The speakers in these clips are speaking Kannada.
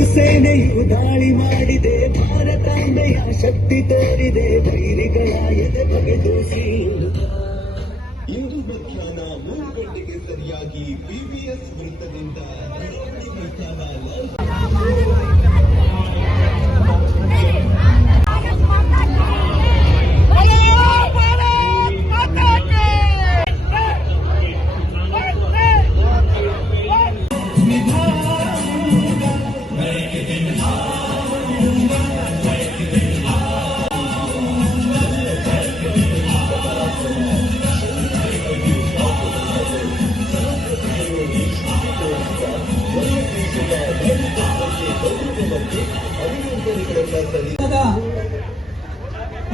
ವಾಯುಸೇನೆಯು ದಾಳಿ ಮಾಡಿದೆ, ಭಾರತಾಂಬೆಯ ಶಕ್ತಿ ತೋರಿದೆ, ವೈರಿಗಳ ಎದೆ ಬಗೆದೂಸಿ. ಇಂದು ಮಧ್ಯಾಹ್ನ 3 ಗಂಟೆಗೆ ಸರಿಯಾಗಿ PBS ವೃತ್ತದಿಂದ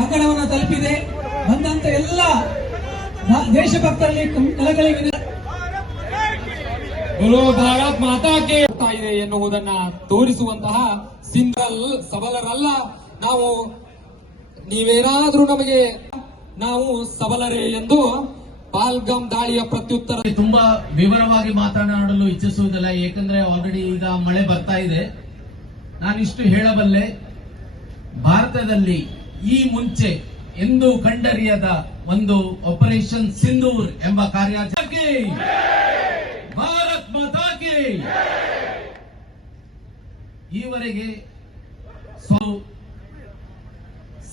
ಅಂಗಣವನ್ನು ತಲುಪಿದೆ. ಬಂದಂತ ಎಲ್ಲ ದೇಶಭಕ್ತರಲ್ಲಿ ನೆಲೆಗಳಿಗೆ ಭಾರತ್ ಮಾತಾಕ್ಕೆ ಇದೆ ಎನ್ನುವುದನ್ನ ತೋರಿಸುವಂತಹ ಸಬಲರಲ್ಲ ನಾವು. ನೀವೇನಾದ್ರೂ ನಮಗೆ ನಾವು ಸಬಲರೇ ಎಂದು ಪಾಲ್ಗಾಮ್ ದಾಳಿಯ ಪ್ರತ್ಯುತ್ತರ ತುಂಬಾ ವಿವರವಾಗಿ ಮಾತನಾಡಲು ಇಚ್ಛಿಸುವುದಿಲ್ಲ, ಏಕೆಂದ್ರೆ ಆಲ್ರೆಡಿ ಈಗ ಮಳೆ ಬರ್ತಾ ಇದೆ. ನಾನಿಷ್ಟು ಹೇಳಬಲ್ಲೆ, ಭಾರತದಲ್ಲಿ ಈ ಮುಂಚೆ ಎಂದು ಕಂಡರಿಯದ ಒಂದು ಆಪರೇಷನ್ ಸಿಂಧೂರ್ ಎಂಬ ಕಾರ್ಯಾಚರಣೆ ಭಾರತ್ ಮಾತಾಗೆ ಈವರೆಗೆ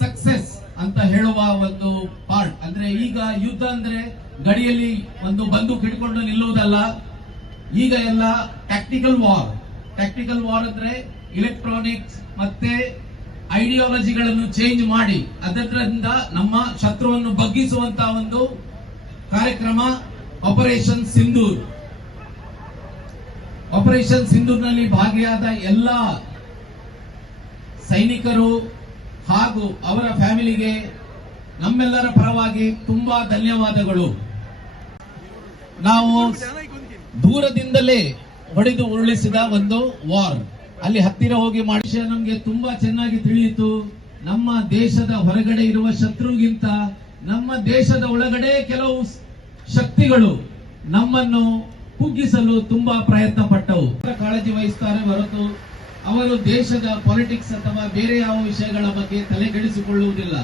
ಸಕ್ಸೆಸ್ ಅಂತ ಹೇಳುವ ಒಂದು ಪಾರ್ಟ್ ಅಂದ್ರೆ, ಈಗ ಯುದ್ಧ ಅಂದ್ರೆ ಗಡಿಯಲ್ಲಿ ಒಂದು ಬಂದೂಕು ಹಿಡ್ಕೊಂಡು ನಿಲ್ಲುವುದಲ್ಲ. ಈಗ ಎಲ್ಲ ಟ್ಯಾಕ್ಟಿಕಲ್ ವಾರ್ ಅಂದ್ರೆ ಇಲೆಕ್ಟ್ರಾನಿಕ್ಸ್ ಮತ್ತೆ ಐಡಿಯಾಲಜಿಗಳನ್ನು ಚೇಂಜ್ ಮಾಡಿ ಅದರಿಂದ ನಮ್ಮ ಶತ್ರುವನ್ನು ಬಗ್ಗಿಸುವಂತಹ ಒಂದು ಕಾರ್ಯಕ್ರಮ ಆಪರೇಷನ್ ಸಿಂಧೂರ್. ಆಪರೇಷನ್ ಸಿಂಧೂರ್ನಲ್ಲಿ ಭಾಗಿಯಾದ ಎಲ್ಲ ಸೈನಿಕರು ಹಾಗೂ ಅವರ ಫ್ಯಾಮಿಲಿಗೆ ನಮ್ಮೆಲ್ಲರ ಪರವಾಗಿ ತುಂಬಾ ಧನ್ಯವಾದಗಳು. ನಾವು ದೂರದಿಂದಲೇ ಹೊಡೆದು ಉರುಳಿಸಿದ ಒಂದು ವಾರ್, ಅಲ್ಲಿ ಹತ್ತಿರ ಹೋಗಿ ಮಾಡಿ ನಮಗೆ ತುಂಬಾ ಚೆನ್ನಾಗಿ ತಿಳಿಯಿತು. ನಮ್ಮ ದೇಶದ ಹೊರಗಡೆ ಇರುವ ಶತ್ರುಗಿಂತ ನಮ್ಮ ದೇಶದ ಒಳಗಡೆ ಕೆಲವು ಶಕ್ತಿಗಳು ನಮ್ಮನ್ನು ಕುಗ್ಗಿಸಲು ತುಂಬಾ ಪ್ರಯತ್ನ ಪಟ್ಟವು. ಕಾಳಜಿ ವಹಿಸುತ್ತಾರೆ ಹೊರತು ಅವರು ದೇಶದ ಪಾಲಿಟಿಕ್ಸ್ ಅಥವಾ ಬೇರೆ ಯಾವ ವಿಷಯಗಳ ಬಗ್ಗೆ ತಲೆಗೆಡಿಸಿಕೊಳ್ಳುವುದಿಲ್ಲ.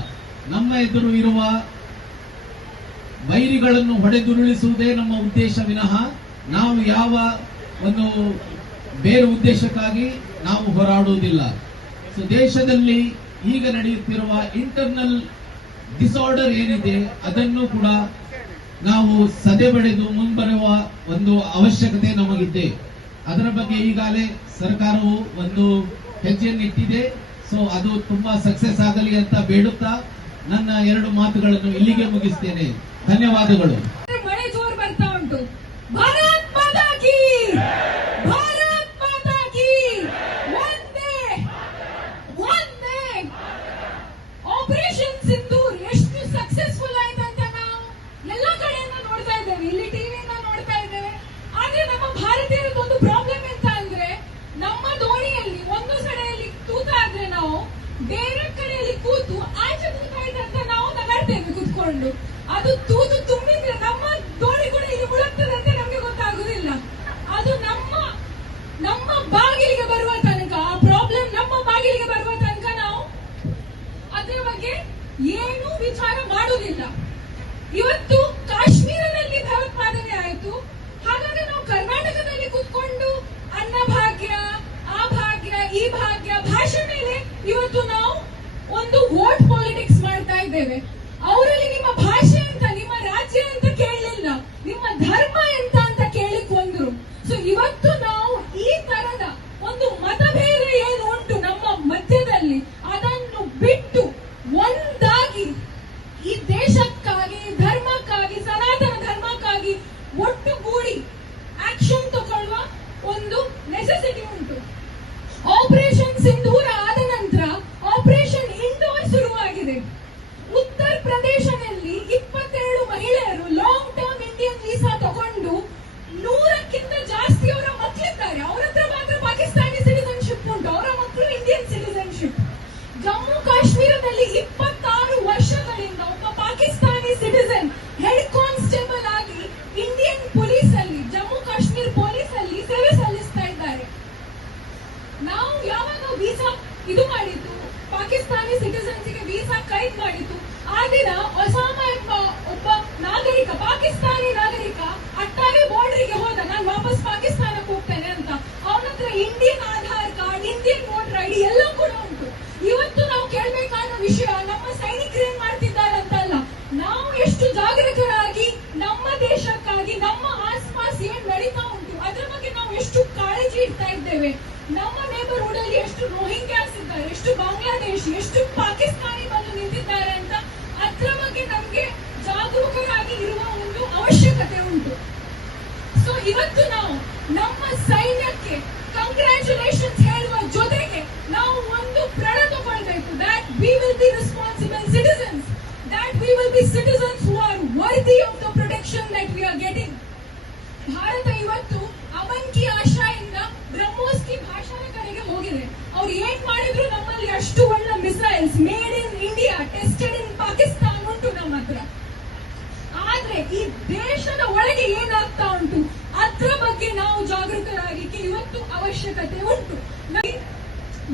ನಮ್ಮ ಎದುರು ಇರುವ ವೈರಿಗಳನ್ನು ಹೊಡೆದುರುಳಿಸುವುದೇ ನಮ್ಮ ಉದ್ದೇಶ ವಿನಃ ನಾವು ಯಾವ ಒಂದು ಬೇರೆ ಉದ್ದೇಶಕ್ಕಾಗಿ ನಾವು ಹೋರಾಡುವುದಿಲ್ಲ. ಸೊ ದೇಶದಲ್ಲಿ ಈಗ ನಡೆಯುತ್ತಿರುವ ಇಂಟರ್ನಲ್ ಡಿಸಾರ್ಡರ್ ಏನಿದೆ ಅದನ್ನು ಕೂಡ ನಾವು ಸದೆಬಡೆದು ಮುಂಬರುವ ಒಂದು ಅವಶ್ಯಕತೆ ನಮಗಿದೆ. ಅದರ ಬಗ್ಗೆ ಈಗಾಗಲೇ ಸರ್ಕಾರವು ಒಂದು ಹೆಜ್ಜೆಯನ್ನು ಇಟ್ಟಿದೆ. ಸೊ ಅದು ತುಂಬಾ ಸಕ್ಸೆಸ್ ಆಗಲಿ ಅಂತ ಬೇಡುತ್ತಾ ನನ್ನ 2 ಮಾತುಗಳನ್ನು ಇಲ್ಲಿಗೆ ಮುಗಿಸ್ತೇನೆ. ಧನ್ಯವಾದಗಳು. ಮಳೆ ಜೋರು ಬರ್ತಾ ಉಂಟು. ಭಾರತ್ ಮಾತಾ ಕೀ, ಭಾರತ್ ಮಾತಾ ಕೀ, ಒಂದೇ ಆಪರೇಷನ್ ಸಿಂಧೂರ್ ಎಷ್ಟು ಸಕ್ಸಸ್ಫುಲ್ ಆಯ್ತು ಅಂತ ನಾವು ಎಲ್ಲ ಕಡೆಯಿಂದ ನೋಡ್ತಾ ಇದ್ದೇವೆ, ಇಲ್ಲಿ ಟಿವಿಯಿಂದ ನೋಡ್ತಾ ಇದ್ದೇವೆ. ಆದ್ರೆ ನಮ್ಮ ಭಾರತೀಯರದ್ದು ಒಂದು ಪ್ರಾಬ್ಲಮ್ ಎಂತ ಅಂದ್ರೆ, ನಮ್ಮ ದೋಣಿಯಲ್ಲಿ ಒಂದು ಕಡೆಯಲ್ಲಿ ತೂತಾದ್ರೆ ನಾವು ಬೇರೆ ಕಡೆಯಲ್ಲಿ ಕೂತು ಆಚೆ ತೂತಾಯ್ತು ಅಂತ ನಾವು ನಗಾಡ್ತೇವೆ ಕೂತ್ಕೊಂಡು. ಅದು ತೂತು ತುಂಬಿದ್ರೆ ನಮ್ಮ ದೋಣಿ ಕೂಡ ಇಲ್ಲಿ ಮುಳುಗ್ತದೆ ಅಂತ ನಮ್ಗೆ ಗೊತ್ತಾಗುದಿಲ್ಲ. ಅದು ನಮ್ಮ ಬಾಗಿಲಿಗೆ ಬರುವ ತನಕ, ಆ ಪ್ರಾಬ್ಲಮ್ ನಮ್ಮ ಬಾಗಿಲಿಗೆ ಬರುವ ತನಕ ನಾವು ಅದ್ರ ಬಗ್ಗೆ ಏನೂ ವಿಚಾರ ಮಾಡುವುದಿಲ್ಲ. ಇವತ್ತು ಕಾಶ್ಮೀರದಲ್ಲಿ ಭಯೋತ್ಪಾದನೆ ಆಯಿತು, ಹಾಗಾಗಿ ನಾವು ಕರ್ನಾಟಕದಲ್ಲಿ ಕೂತ್ಕೊಂಡು ಅನ್ನಭಾಗ್ಯ, ಆ ಭಾಗ್ಯ, ಈ ಭಾಗ್ಯ ಭಾಷೆ ಮೇಲೆ ಇವತ್ತು ನಾವು ಒಂದು ವೋಟ್ ಪಾಲಿಟಿಕ್ಸ್ ಮಾಡ್ತಾ ಇದ್ದೇವೆ. ಅವರಲ್ಲಿ ನಿಮ್ಮ ಭಾಷೆ ಅಂತ, ನಿಮ್ಮ ರಾಜ್ಯ ಅಂತ ಕೇಳಲಿಲ್ಲ, ನಿಮ್ಮ ಧರ್ಮ ಎಂತ ಅಂತ ಕೇಳಿಕ್ ಬಂದ್ರು. ಸೊ ಇವತ್ತು ನಾವು ಈ ತರದ ಒಂದು ಮತಭೇದ ಏನು ಉಂಟು ನಮ್ಮ ಮಧ್ಯದಲ್ಲಿ ಅದನ್ನು ಬಿಟ್ಟು ಒಂದಾಗಿ ಈ ದೇಶಕ್ಕಾಗಿ, ಧರ್ಮಕ್ಕಾಗಿ, ಸನಾತನ ಧರ್ಮಕ್ಕಾಗಿ ಒಟ್ಟುಗೂಡಿ ಆಕ್ಷನ್ ತಗೊಳ್ಳುವ ಒಂದು ನೆಸೆಸಿಟಿ ಉಂಟು. ಆಪರೇಷನ್ ಸಿಂಧೂರ ಆದ ನಂತರ ಆಪರೇಷನ್ ಇಂಡೋರ್ ಶುರುವಾಗಿದೆ. ಉತ್ತರ ಪ್ರದೇಶದಲ್ಲಿ 27 ಮಹಿಳೆಯರು ಲಾಂಗ್ ಟರ್ಮ್ ಇಂಡಿಯನ್ ವೀಸಾ ತಗೊಂಡು 100ಕ್ಕಿಂತ ಜಾಸ್ತಿ ಅವರ ಪಾಕಿಸ್ತಾನಿ ಸಿಟಿಸನ್ಸ್ಗೆ ವೀಸಾ ಕೈದ್ ಮಾಡಿತ್ತು. ಆ ದಿನ ಒಸಾಮಾ ಎಂಬ ಒಬ್ಬ ನಾಗರಿಕ, ಪಾಕಿಸ್ತಾನಿ ನಾಗರಿಕ ಅಟ್ಟಾಗೆ ಬಾರ್ಡರ್ಗೆ ಹೋದ, ನಾನು ವಾಪಸ್ ಪಾಕಿಸ್ತಾನಕ್ಕೆ ಹೋಗ್ತೇನೆ ಅಂತ. ಅವನ ಹತ್ರ Indian Aadhaar card, Indian voter ID ಎಲ್ಲ ಕೂಡ ಉಂಟು. ಇವತ್ತು ನಾವು ಕೇಳಬೇಕಾದ ವಿಷಯ ನಮ್ಮ ಸೈನಿಕರು ಏನ್ ಮಾಡ್ತಿದ್ದಾರೆ ಅಂತಲ್ಲ, ನಾವು ಎಷ್ಟು ಜಾಗರೂಕರಾಗಿ ನಮ್ಮ ದೇಶಕ್ಕಾಗಿ ನಮ್ಮ ಆಸ್ಪಾಸ್ ಏನ್ ನಡೀತಾ ಉಂಟು ಅದ್ರ ಬಗ್ಗೆ ನಾವು ಎಷ್ಟು ಕಾಳಜಿ ಇಡ್ತಾ ಇದ್ದೇವೆ. ನಮ್ಮ ನೇಬರ್ಹುಡ್ ಅಲ್ಲಿ ಎಷ್ಟು ರೋಹಿಂಗ್ಯಾಸ್ ಇದ್ದಾರೆ, ಎಷ್ಟು ಬಾಂಗ್ಲಾದೇಶಿ, ಎಷ್ಟು ಪಾಕಿಸ್ತಾನಿ ಬಂದು ನಿಂತಿದ್ದಾರೆ ಅಂತ ಅದ್ರ ಬಗ್ಗೆ ನಮ್ಗೆ ಜಾಗರೂಕರಾಗಿ ಇರುವ ಒಂದು ಅವಶ್ಯಕತೆ ಉಂಟು. ಸೊ ಇವತ್ತು ನಾವು ನಮ್ಮ ಸೈನ್ಯಕ್ಕೆ ಕಂಗ್ರ್ಯಾಚುಲೇಷನ್ಸ್ ಹೇಳುವ ಜೊತೆಗೆ ನಾವು ಒಂದು ಪ್ರಣಯ ತಗೊಳ್ಬೇಕು, that we will be responsible citizens, that we will be citizens who are worthy of the protection that we are getting. Bharat ಇವತ್ತು ಅಮನ್ ಕಿ ಆಶಾಯಿಂದ ಬ್ರಹ್ಮೋಸ್ ಕಿ ಭಾಷಾನ ಕಡೆಗೆ ಹೋಗಿದೆ. ಅವ್ರು ಏನ್ ಮಾಡಿದ್ರು ನಮ್ಮಲ್ಲಿ ಅಷ್ಟು ಒಳ್ಳೆ missiles made in India, tested in Pakistan ಉಂಟು ನಮ್ಮ ಹತ್ರ. ಆದ್ರೆ ಈ ದೇಶದ ಒಳಗೆ ಏನಾಗ್ತಾ ಉಂಟು ಅದ್ರ ಬಗ್ಗೆ ನಾವು ಜಾಗೃತರಾಗಲಿಕ್ಕೆ ಇವತ್ತು ಅವಶ್ಯಕತೆ ಉಂಟು.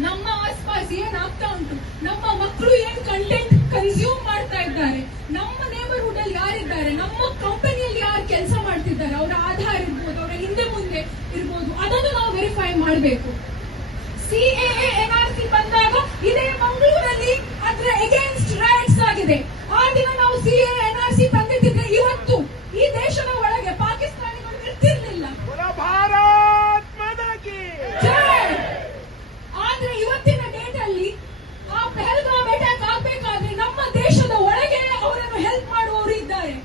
ನಮ್ಮ ಆಸ್ಪಾಸ್ ಏನಾಗ್ತಾ ಉಂಟು, ನಮ್ಮ ಮಕ್ಕಳು ಏನ್ ಕಂಟೆಂಟ್ ಕನ್ಸ್ಯೂಮ್ ಮಾಡ್ತಾ ಇದ್ದಾರೆ, ನಮ್ಮ ನೇಬರ್ಹುಡ್ ಅಲ್ಲಿ ಯಾರಿದ್ದಾರೆ, ನಮ್ಮ ಕಂಪನಿಯಲ್ಲಿ ಯಾರು ಕೆಲಸ ಮಾಡ್ತಿದ್ದಾರೆ, ಅವರ ಆಧಾರ್ ಇರ್ಬೋದು, ಅವರ ಹಿಂದೆ ಮುಂದೆ ಇರ್ಬೋದು, ಅದನ್ನು ನಾವು ವೆರಿಫೈ ಮಾಡಬೇಕು. CAA NRC ಬಂದಾಗ ಇದೇ ಮಂಗಳೂರಲ್ಲಿ ಅದರ ಅಗೇನ್ಸ್ಟ್ ರೈಟ್ಸ್ ಆಗಿದೆ. ಆ ದಿನ ನಾವು CAA NRC ತಂದಿದ್ದರೆ ಇವತ್ತು ಈ ದೇಶದ ಒಳಗೆ ಪಾಕಿಸ್ತಾನಿಗಳು ಇರ್ತಿರ್ಲಿಲ್ಲ. ಆದ್ರೆ ಇವತ್ತಿನ ಡೇಟ್ ಅಲ್ಲಿ ಆ ಪಹಲ್ಗಾಮ್ ಅಟ್ಯಾಕ್ ಆಗ್ಬೇಕಾದ್ರೆ ನಮ್ಮ ದೇಶದ ಒಳಗೆ ಅವರನ್ನು ಹೆಲ್ಪ್ ಮಾಡುವವರು ಇದ್ದಾರೆ.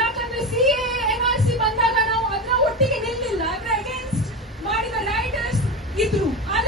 ಯಾಕಂದ್ರೆ CAA NRC ಬಂದಾಗ ನಾವು ಅದರ ಒಟ್ಟಿಗೆ ನಿಲ್ಲಿಲ್ಲ, ಅದರ ಅಗೇನ್ಸ್ಟ್ ಮಾಡಿದ ರೈಟರ್ಸ್ ಇದ್ರು.